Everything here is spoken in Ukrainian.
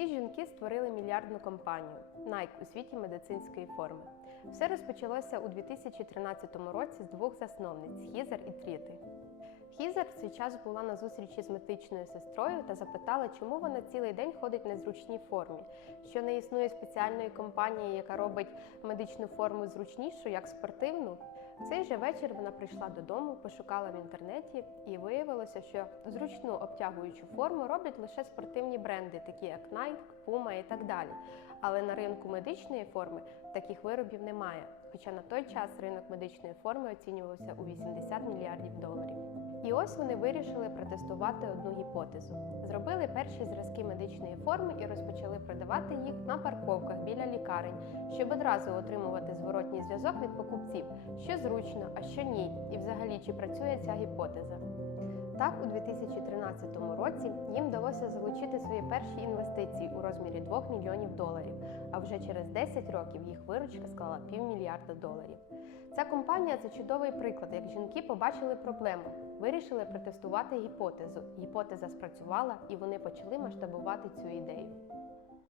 Ці жінки створили мільярдну компанію Nike у світі медицинської форми. Все розпочалося у 2013 році з двох засновниць Хізер і Тріти. Хізер в цей час була на зустрічі з медичною сестрою та запитала, чому вона цілий день ходить в незручній формі, що не існує спеціальної компанії, яка робить медичну форму зручнішу, як спортивну. Цей же вечір вона прийшла додому, пошукала в інтернеті і виявилося, що зручну обтягуючу форму роблять лише спортивні бренди, такі як Nike, Puma і так далі. Але на ринку медичної форми таких виробів немає. Хоча на той час ринок медичної форми оцінювався у 80 мільярдів доларів. І ось вони вирішили протестувати одну гіпотезу. Зробили перші зразки медичної форми і розпочали продавати їх на парковках біля лікарень, щоб одразу отримувати зворотній зв'язок від покупців, що зручно, а що ні, і взагалі чи працює ця гіпотеза. Так, у 2013 році їм вдалося залучити свої перші інвестиції у розмірі 2 мільйонів доларів, а вже через 10 років їх виручка склала півмільярда доларів. Ця компанія це чудовий приклад, як жінки побачили проблему, вирішили протестувати гіпотезу. Гіпотеза спрацювала, і вони почали масштабувати цю ідею.